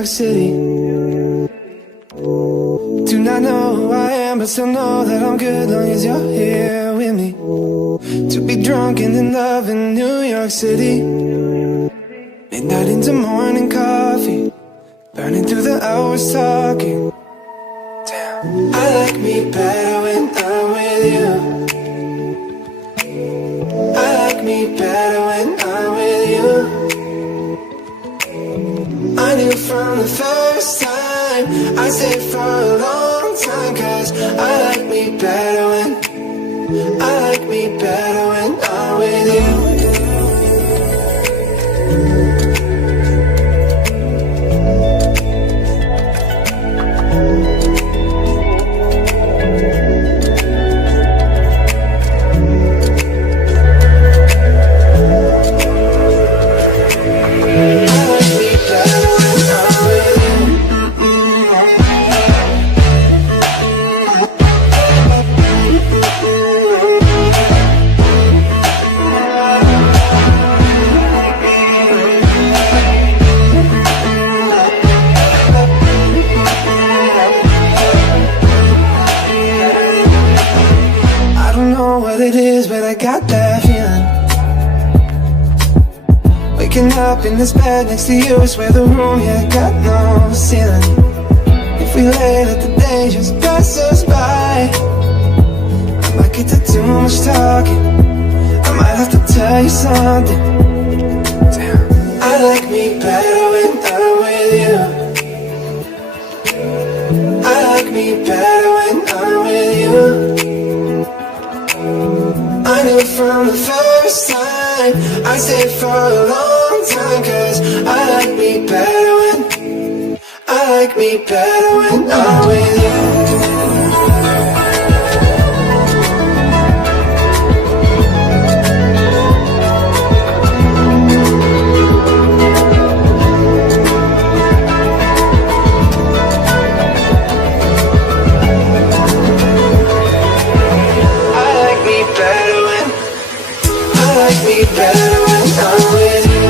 York City. Do not know who I am, but still know that I'm good long as you're here with me. To be drunk and in love in New York City. Midnight into morning coffee, burning through the hours talking. Damn. I like me better when I'm with you. I like me better when I'm with you. I knew from the first time I'd stay for a long time, 'cause I like me better when I'm with you. It is, but I got that feeling. Waking up in this bed next to you, swear the room here got no ceiling. If we lay, let the day just pass us by. I might get to too much talking, I might have to tell you something. Damn. I like me better when I'm with you. I like me better when I'm with you. I knew from the first time I'd stay for a long time, 'cause I like me better when I'm with you. Better when I'm with you.